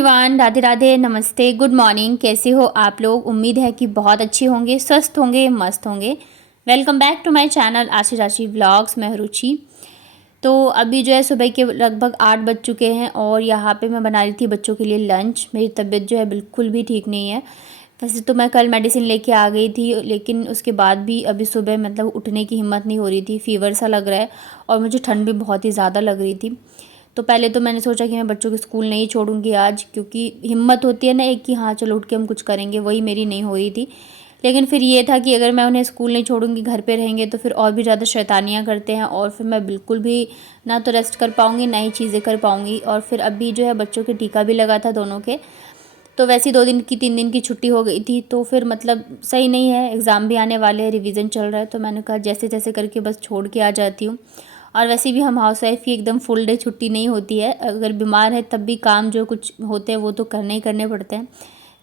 Everyone, Radhe Radhe, नमस्ते, good morning. कैसे हो आप लोग? उम्मीद है कि बहुत अच्छे होंगे, स्वस्थ होंगे, मस्त होंगे। Welcome back to my channel Aashi Rashi vlogs. मैं रुचि। तो अभी जो है सुबह के लगभग 8 बज चुके हैं और यहाँ पे मैं बना रही थी बच्चों के लिए लंच। मेरी तबीयत जो है बिल्कुल भी ठीक नहीं है। वैसे तो मैं कल मेडिसिन लेके आ गई थी, लेकिन उसके बाद भी अभी सुबह मतलब उठने की हिम्मत नहीं हो रही थी। फ़ीवर सा लग रहा है और मुझे ठंड भी बहुत ही ज़्यादा लग रही थी। तो पहले तो मैंने सोचा कि मैं बच्चों को स्कूल नहीं छोड़ूंगी आज, क्योंकि हिम्मत होती है ना एक कि हाँ चलो उठ के हम कुछ करेंगे, वही मेरी नहीं हो रही थी। लेकिन फिर ये था कि अगर मैं उन्हें स्कूल नहीं छोड़ूंगी, घर पे रहेंगे तो फिर और भी ज़्यादा शैतानियाँ करते हैं और फिर मैं बिल्कुल भी ना तो रेस्ट कर पाऊँगी ना ही चीज़ें कर पाऊँगी। और फिर अभी जो है बच्चों के टीका भी लगा था दोनों के, तो वैसे 2 दिन की 3 दिन की छुट्टी हो गई थी, तो फिर मतलब सही नहीं है। एग्ज़ाम भी आने वाले हैं, रिवीजन चल रहा है, तो मैंने कहा जैसे तैसे करके बस छोड़ के आ जाती हूँ। और वैसे भी हम हाउस वाइफ की एकदम फुल डे छुट्टी नहीं होती है। अगर बीमार है तब भी काम जो कुछ होते हैं वो तो करने ही करने पड़ते हैं।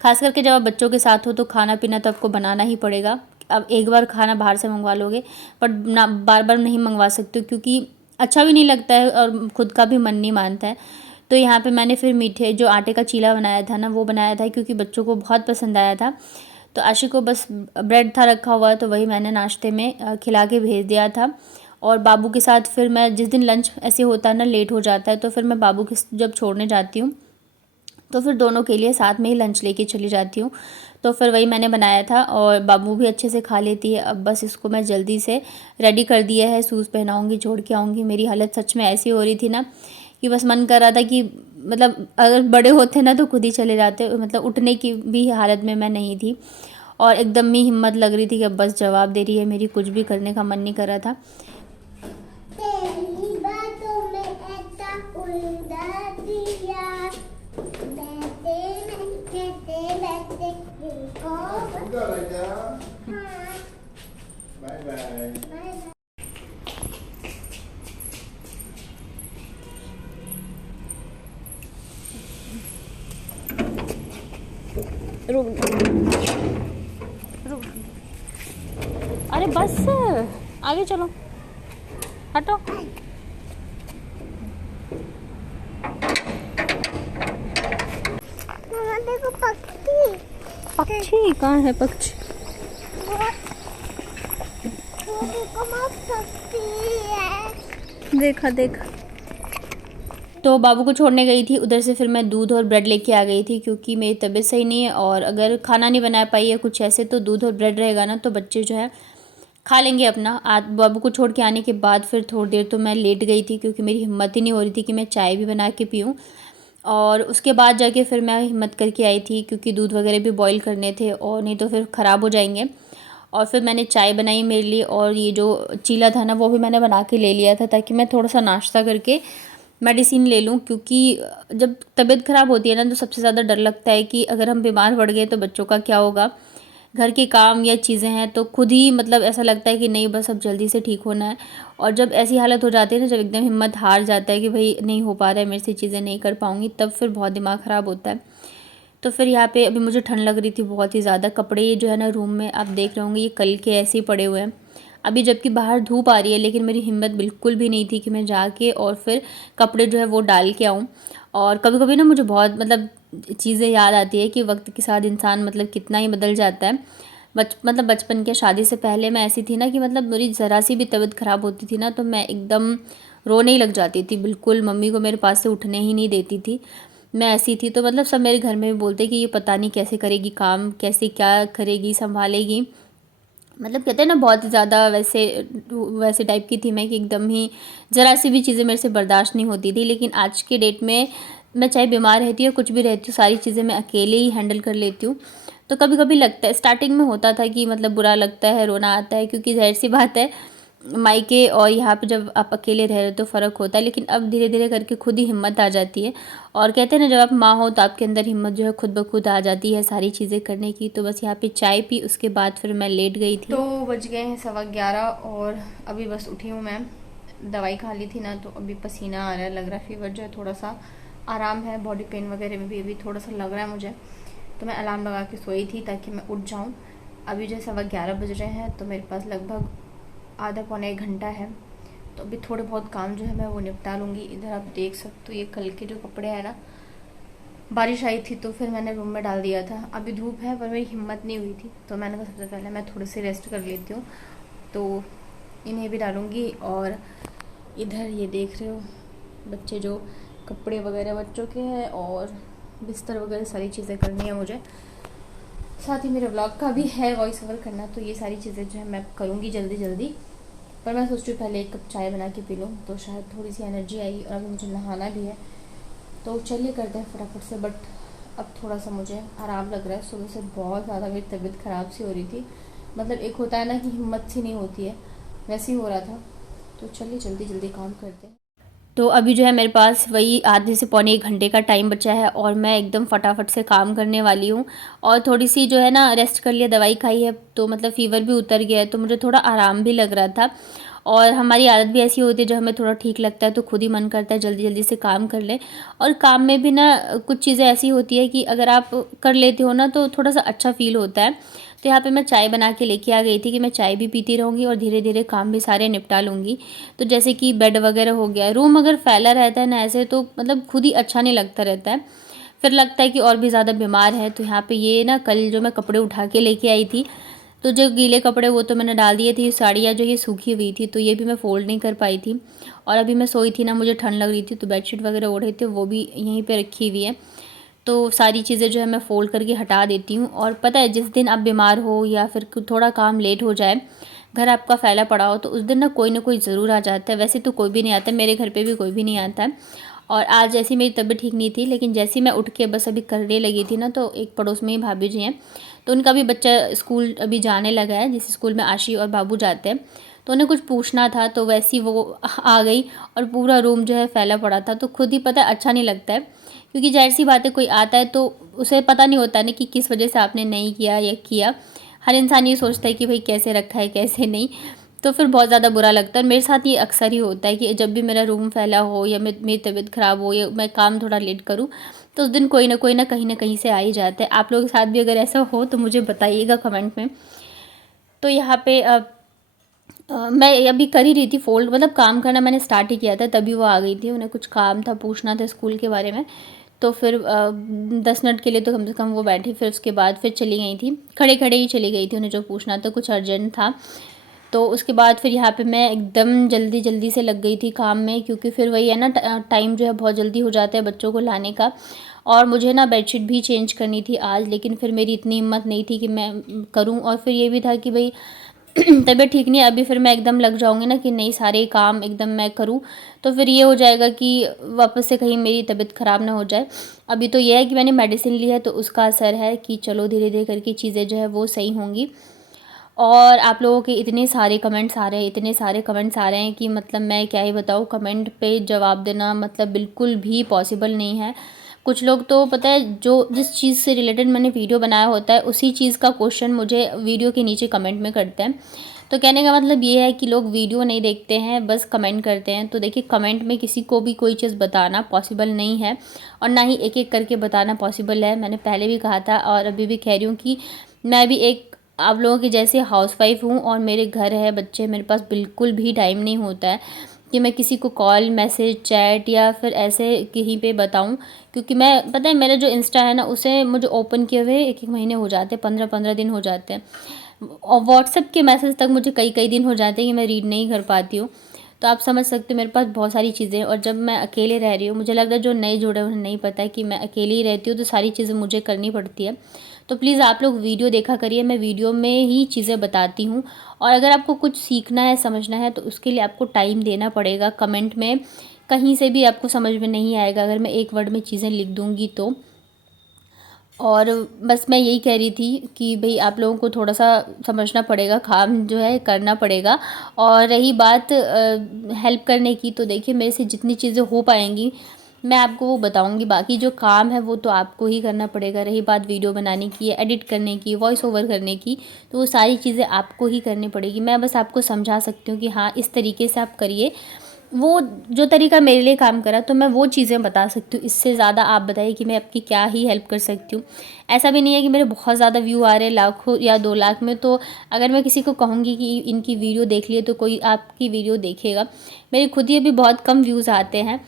खास करके जब आप बच्चों के साथ हो तो खाना पीना तो आपको बनाना ही पड़ेगा। अब एक बार खाना बाहर से मंगवा लोगे, बट ना बार बार नहीं मंगवा सकते हो, क्योंकि अच्छा भी नहीं लगता है और खुद का भी मन नहीं मानता है। तो यहाँ पे मैंने फिर मीठे जो आटे का चीला बनाया था ना, वो बनाया था क्योंकि बच्चों को बहुत पसंद आया था। तो आशी को बस ब्रेड था रखा हुआ, तो वही मैंने नाश्ते में खिला के भेज दिया था। और बाबू के साथ फिर मैं जिस दिन लंच ऐसे होता है ना, लेट हो जाता है, तो फिर मैं बाबू के जब छोड़ने जाती हूँ तो फिर दोनों के लिए साथ में ही लंच लेके चली जाती हूँ। तो फिर वही मैंने बनाया था और बाबू भी अच्छे से खा लेती है। अब बस इसको मैं जल्दी से रेडी कर दिया है, शूज़ पहनाऊँगी, छोड़ के आऊँगी। मेरी हालत सच में ऐसी हो रही थी ना कि बस मन कर रहा था कि मतलब अगर बड़े होते ना तो खुद ही चले जाते, मतलब उठने की भी हालत में मैं नहीं थी। और एकदम ही हिम्मत लग रही थी कि अब बस जवाब दे रही है मेरी, कुछ भी करने का मन नहीं कर रहा था। तेरी बातों में ऐसा उलझा दिया, बैठे देखो। Bye bye. रुक रुक, अरे बस आगे चलो, हटो। मम्मा देखो पक्षी। पक्षी कहाँ है? पक्षी वो देखो माँ, पक्षी है। देखा देखा। तो बाबू को छोड़ने गई थी, उधर से फिर मैं दूध और ब्रेड लेके आ गई थी, क्योंकि मेरी तबीयत सही नहीं है और अगर खाना नहीं बना पाई है कुछ ऐसे, तो दूध और ब्रेड रहेगा ना तो बच्चे जो है खा लेंगे अपना। बाबू को छोड़ के आने के बाद फिर थोड़ी देर तो मैं लेट गई थी, क्योंकि मेरी हिम्मत ही नहीं हो रही थी कि मैं चाय भी बना के पीऊँ। और उसके बाद जाके फिर मैं हिम्मत करके आई थी, क्योंकि दूध वगैरह भी बॉईल करने थे और नहीं तो फिर ख़राब हो जाएंगे। और फिर मैंने चाय बनाई मेरे लिए, और ये जो चीला था ना वो भी मैंने बना के ले लिया था, ताकि मैं थोड़ा सा नाश्ता करके मेडिसिन ले लूँ। क्योंकि जब तबीयत ख़राब होती है ना तो सबसे ज़्यादा डर लगता है कि अगर हम बीमार पड़ गए तो बच्चों का क्या होगा। घर के काम या चीज़ें हैं तो खुद ही मतलब ऐसा लगता है कि नहीं बस अब जल्दी से ठीक होना है। और जब ऐसी हालत हो जाती है ना, जब एकदम हिम्मत हार जाता है कि भाई नहीं हो पा रहा है मेरे से, चीज़ें नहीं कर पाऊँगी, तब फिर बहुत दिमाग ख़राब होता है। तो फिर यहाँ पे अभी मुझे ठंड लग रही थी बहुत ही ज़्यादा। कपड़े जो है ना रूम में आप देख रहे होंगे, ये कल के ऐसे ही पड़े हुए हैं अभी, जबकि बाहर धूप आ रही है, लेकिन मेरी हिम्मत बिल्कुल भी नहीं थी कि मैं जाके और फिर कपड़े जो है वो डाल के आऊँ। और कभी कभी ना मुझे बहुत मतलब चीज़ें याद आती है कि वक्त के साथ इंसान मतलब कितना ही बदल जाता है। बचपन के शादी से पहले मैं ऐसी थी ना कि मतलब मेरी ज़रा सी भी तबीयत ख़राब होती थी ना तो मैं एकदम रोने ही लग जाती थी, बिल्कुल मम्मी को मेरे पास से उठने ही नहीं देती थी। मैं ऐसी थी, तो मतलब सब मेरे घर में भी बोलते कि ये पता नहीं कैसे करेगी काम, कैसे क्या करेगी, संभालेगी। मतलब कहते हैं ना बहुत ज़्यादा वैसे वैसे टाइप की थी मैं कि एकदम ही ज़रा सी भी चीज़ें मेरे से बर्दाश्त नहीं होती थी। लेकिन आज के डेट में मैं चाहे बीमार रहती हूँ कुछ भी रहती हूँ, सारी चीज़ें मैं अकेले ही हैंडल कर लेती हूँ। तो कभी कभी लगता है, स्टार्टिंग में होता था कि मतलब बुरा लगता है, रोना आता है, क्योंकि जाहिर सी बात है मायके और यहाँ पे जब आप अकेले रह रहे हो तो फ़र्क होता है। लेकिन अब धीरे धीरे करके खुद ही हिम्मत आ जाती है। और कहते हैं ना जब आप माँ हो तो आपके अंदर हिम्मत जो है खुद ब खुद आ जाती है सारी चीज़ें करने की। तो बस यहाँ पे चाय पी, उसके बाद फिर मैं लेट गई थी। तो बज गए हैं 11:15 और अभी बस उठी हूँ मैं। दवाई खा ली थी ना तो अभी पसीना आ रहा है, लग रहा है फीवर जो है थोड़ा सा आराम है, बॉडी पेन वगैरह में भी अभी थोड़ा सा लग रहा है मुझे। तो मैं अलार्म लगा के सोई थी ताकि मैं उठ जाऊँ। अभी जो 11:15 बज रहे हैं, तो मेरे पास लगभग आधा पौने 1 घंटा है। तो अभी थोड़े बहुत काम जो है मैं वो निपटा लूँगी। इधर आप देख सकते हो ये कल के जो कपड़े हैं ना बारिश आई थी तो फिर मैंने रूम में डाल दिया था। अभी धूप है पर मेरी हिम्मत नहीं हुई थी, तो मैंने कहा सबसे पहले मैं थोड़ी सी रेस्ट कर लेती हूँ, तो इन्हें भी डालूँगी। और इधर ये देख रहे हो बच्चे, जो कपड़े वगैरह बच्चों के हैं और बिस्तर वगैरह सारी चीज़ें करनी है मुझे। साथ ही मेरे व्लॉग का भी है वॉइस ओवर करना, तो ये सारी चीज़ें जो है मैं करूँगी जल्दी जल्दी। पर मैं सोच रही हूँ पहले एक कप चाय बना के पी लूँ, तो शायद थोड़ी सी एनर्जी आई। और अभी मुझे नहाना भी है, तो चलिए करते हैं फटाफट से। बट अब थोड़ा सा मुझे आराम लग रहा है। सुबह से बहुत ज़्यादा मेरी तबीयत ख़राब सी हो रही थी, मतलब एक होता है ना कि हिम्मत सी नहीं होती है, वैसे ही हो रहा था। तो चलिए जल्दी जल्दी काम करते हैं। तो अभी जो है मेरे पास वही आधे से पौने 1 घंटे का टाइम बचा है और मैं एकदम फटाफट से काम करने वाली हूँ। और थोड़ी सी जो है ना रेस्ट कर लिया, दवाई खाई है, तो मतलब फ़ीवर भी उतर गया है, तो मुझे थोड़ा आराम भी लग रहा था। और हमारी आदत भी ऐसी होती है, जब हमें थोड़ा ठीक लगता है तो खुद ही मन करता है जल्दी जल्दी से काम कर लें। और काम में भी ना कुछ चीज़ें ऐसी होती है कि अगर आप कर लेते हो ना तो थोड़ा सा अच्छा फ़ील होता है। तो यहाँ पे मैं चाय बना के लेके आ गई थी कि मैं चाय भी पीती रहूँगी और धीरे धीरे काम भी सारे निपटा लूँगी। तो जैसे कि बेड वगैरह हो गया, रूम अगर फैला रहता है ना ऐसे, तो मतलब खुद ही अच्छा नहीं लगता रहता है, फिर लगता है कि और भी ज़्यादा बीमार है। तो यहाँ पे ये ना कल जो मैं कपड़े उठा के लेके आई थी, तो जो गीले कपड़े वो तो मैंने डाल दिए थे, साड़ियाँ जो ये सूखी हुई थी तो ये भी मैं फ़ोल्ड नहीं कर पाई थी। और अभी मैं सोई थी ना, मुझे ठंड लग रही थी, तो बेडशीट वगैरह ओढ़े थे वो भी यहीं पे रखी हुई है। तो सारी चीज़ें जो है मैं फ़ोल्ड करके हटा देती हूँ। और पता है, जिस दिन आप बीमार हो या फिर थोड़ा काम लेट हो जाए, घर आपका फैला पड़ा हो, तो उस दिन ना कोई ज़रूर आ जाता है। वैसे तो कोई भी नहीं आता है, मेरे घर पे भी कोई भी नहीं आता है। और आज जैसी मेरी तबीयत ठीक नहीं थी, लेकिन जैसे मैं उठ के बस अभी करने लगी थी ना, तो एक पड़ोस में ही भाभी जी हैं, तो उनका भी बच्चा स्कूल अभी जाने लगा है, जिस स्कूल में आशी और बाबू जाते हैं। तो उन्हें कुछ पूछना था, तो वैसी वो आ गई और पूरा रूम जो है फैला पड़ा था। तो खुद ही पता है अच्छा नहीं लगता है, क्योंकि ज़ाहिर सी बात है, कोई आता है तो उसे पता नहीं होता ना कि किस वजह से आपने नहीं किया या किया। हर इंसान ये सोचता है कि भाई कैसे रखा है कैसे नहीं, तो फिर बहुत ज़्यादा बुरा लगता है। मेरे साथ ये अक्सर ही होता है कि जब भी मेरा रूम फैला हो या मेरी तबीयत ख़राब हो या मैं काम थोड़ा लेट करूँ, तो उस दिन कोई ना कहीं से आ ही जाता है। आप लोगों के साथ भी अगर ऐसा हो तो मुझे बताइएगा कमेंट में। तो यहाँ पे मैं अभी कर ही रही थी फ़ोल्ड, मतलब काम करना मैंने स्टार्ट ही किया था, तभी वो आ गई थी। उन्हें कुछ काम था, पूछना था स्कूल के बारे में। तो फिर 10 मिनट के लिए तो कम से कम वो बैठी, फिर उसके बाद फिर चली गई थी, खड़े खड़े ही चली गई थी, उन्हें जो पूछना था कुछ अर्जेंट था। तो उसके बाद फिर यहाँ पे मैं एकदम जल्दी जल्दी से लग गई थी काम में, क्योंकि फिर वही है ना, टाइम जो है बहुत जल्दी हो जाता है बच्चों को लाने का। और मुझे ना बेडशीट भी चेंज करनी थी आज, लेकिन फिर मेरी इतनी हिम्मत नहीं थी कि मैं करूँ। और फिर ये भी था कि भाई तबीयत ठीक नहीं है, अभी फिर मैं एकदम लग जाऊँगी ना कि नहीं सारे काम एकदम मैं करूँ, तो फिर ये हो जाएगा कि वापस से कहीं मेरी तबीयत ख़राब ना हो जाए। अभी तो ये है कि मैंने मेडिसिन ली है, तो उसका असर है कि चलो धीरे धीरे करके चीज़ें जो है वो सही होंगी। और आप लोगों के इतने सारे कमेंट्स आ रहे हैं, इतने सारे कमेंट्स आ रहे हैं कि मतलब मैं क्या ही बताऊँ, कमेंट पे जवाब देना मतलब बिल्कुल भी पॉसिबल नहीं है। कुछ लोग तो पता है, जो जिस चीज़ से रिलेटेड मैंने वीडियो बनाया होता है उसी चीज़ का क्वेश्चन मुझे वीडियो के नीचे कमेंट में करते हैं। तो कहने का मतलब ये है कि लोग वीडियो नहीं देखते हैं, बस कमेंट करते हैं। तो देखिए, कमेंट में किसी को भी कोई चीज़ बताना पॉसिबल नहीं है, और ना ही एक एक करके बताना पॉसिबल है। मैंने पहले भी कहा था और अभी भी कह रही हूँ कि मैं भी एक आप लोगों के जैसे हाउसवाइफ हूँ, और मेरे घर है, बच्चे, मेरे पास बिल्कुल भी टाइम नहीं होता है कि मैं किसी को कॉल, मैसेज, चैट या फिर ऐसे कहीं पे बताऊँ। क्योंकि मैं पता है, मेरा जो इंस्टा है ना, उसे मुझे ओपन किए हुए 1-1 महीने हो जाते हैं, 15-15 दिन हो जाते हैं। और व्हाट्सएप के मैसेज तक मुझे कई दिन हो जाते हैं कि मैं रीड नहीं कर पाती हूँ। तो आप समझ सकते हो मेरे पास बहुत सारी चीज़ें हैं, और जब मैं अकेले रह रही हूँ, मुझे लग रहा है जो नए जुड़े उन्हें नहीं पता है कि मैं अकेले ही रहती हूँ, तो सारी चीज़ें मुझे करनी पड़ती है। तो प्लीज़ आप लोग वीडियो देखा करिए, मैं वीडियो में ही चीज़ें बताती हूँ। और अगर आपको कुछ सीखना है, समझना है, तो उसके लिए आपको टाइम देना पड़ेगा। कमेंट में कहीं से भी आपको समझ में नहीं आएगा अगर मैं एक वर्ड में चीज़ें लिख दूँगी तो। और बस मैं यही कह रही थी कि भाई आप लोगों को थोड़ा सा समझना पड़ेगा, काम जो है करना पड़ेगा। और रही बात हेल्प करने की, तो देखिए मेरे से जितनी चीज़ें हो पाएंगी मैं आपको वो बताऊंगी, बाकी जो काम है वो तो आपको ही करना पड़ेगा। रही बात वीडियो बनाने की, एडिट करने की, वॉइस ओवर करने की, तो वो सारी चीज़ें आपको ही करनी पड़ेगी। मैं बस आपको समझा सकती हूँ कि हाँ इस तरीके से आप करिए, वो जो तरीका मेरे लिए काम करा तो मैं वो चीज़ें बता सकती हूँ। इससे ज़्यादा आप बताइए कि मैं आपकी क्या ही हेल्प कर सकती हूँ। ऐसा भी नहीं है कि मेरे बहुत ज़्यादा व्यू आ रहे हैं लाखों या 2 लाख में, तो अगर मैं किसी को कहूँगी कि इनकी वीडियो देख लिए तो कोई आपकी वीडियो देखेगा। मेरे खुद ही अभी बहुत कम व्यूज़ आते हैं,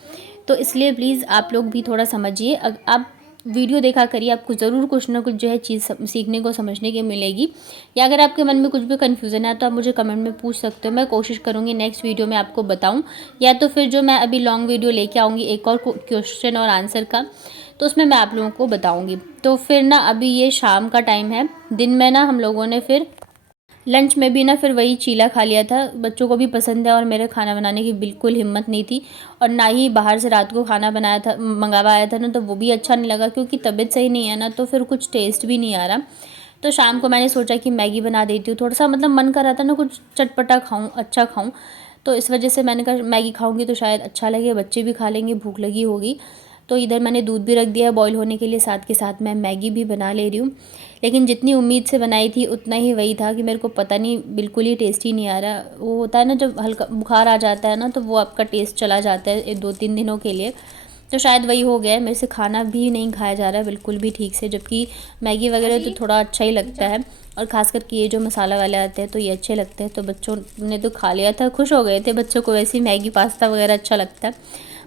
तो इसलिए प्लीज़ आप लोग भी थोड़ा समझिए। आप वीडियो देखा करिए, आपको ज़रूर कुछ ना कुछ जो है चीज़ सीखने को समझने की मिलेगी। या अगर आपके मन में कुछ भी कन्फ्यूज़न है तो आप मुझे कमेंट में पूछ सकते हो, मैं कोशिश करूँगी नेक्स्ट वीडियो में आपको बताऊँ। या तो फिर जो मैं अभी लॉन्ग वीडियो लेके आऊँगी एक और क्वेश्चन और आंसर का, तो उसमें मैं आप लोगों को बताऊँगी। तो फिर ना अभी ये शाम का टाइम है, दिन में ना हम लोगों ने फिर लंच में भी ना फिर वही चीला खा लिया था। बच्चों को भी पसंद है और मेरे खाना बनाने की बिल्कुल हिम्मत नहीं थी, और ना ही बाहर से रात को खाना बनाया था, मंगावाया था ना, तो वो भी अच्छा नहीं लगा क्योंकि तबीयत सही नहीं है ना, तो फिर कुछ टेस्ट भी नहीं आ रहा। तो शाम को मैंने सोचा कि मैगी बना देती हूँ, थोड़ा सा मतलब मन कर रहा था ना कुछ चटपटा खाऊँ, अच्छा खाऊँ, तो इस वजह से मैंने कहा मैगी खाऊँगी तो शायद अच्छा लगे, बच्चे भी खा लेंगे, भूख लगी होगी। तो इधर मैंने दूध भी रख दिया बॉईल होने के लिए, साथ के साथ मैं मैगी भी बना ले रही हूँ। लेकिन जितनी उम्मीद से बनाई थी उतना ही वही था कि मेरे को पता नहीं बिल्कुल ही टेस्टी नहीं आ रहा। वो होता है ना जब हल्का बुखार आ जाता है ना, तो वो आपका टेस्ट चला जाता है 2-3 दिनों के लिए। तो शायद वही हो गया है, मेरे से खाना भी नहीं खाया जा रहा है बिल्कुल भी ठीक से, जबकि मैगी वगैरह तो थोड़ा अच्छा ही लगता है, और ख़ास करके ये जो मसाला वाले आते हैं तो ये अच्छे लगते हैं। तो बच्चों ने तो खा लिया था, खुश हो गए थे। बच्चों को वैसे ही मैगी पास्ता वगैरह अच्छा लगता है,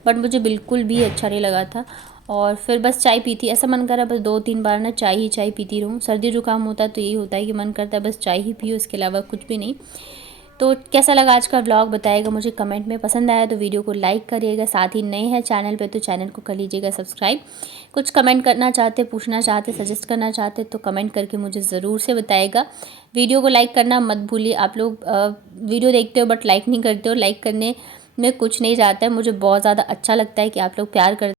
बट मुझे बिल्कुल भी अच्छा नहीं लगा था। और फिर बस चाय पी थी, ऐसा मन करा बस 2-3 बार ना चाय ही चाय पीती रहूँ। सर्दी जुकाम होता है तो यही होता है कि मन करता है बस चाय ही पियो, इसके अलावा कुछ भी नहीं। तो कैसा लगा आज का व्लॉग बताइएगा मुझे कमेंट में। पसंद आया तो वीडियो को लाइक करिएगा, साथ ही नए हैं चैनल पे तो चैनल को कर लीजिएगा सब्सक्राइब। कुछ कमेंट करना चाहते, पूछना चाहते, सजेस्ट करना चाहते तो कमेंट करके मुझे ज़रूर से बताइएगा। वीडियो को लाइक करना मत भूलिए। आप लोग वीडियो देखते हो बट लाइक नहीं करते हो, लाइक करने में कुछ नहीं जाता है। मुझे बहुत ज़्यादा अच्छा लगता है कि आप लोग प्यार करते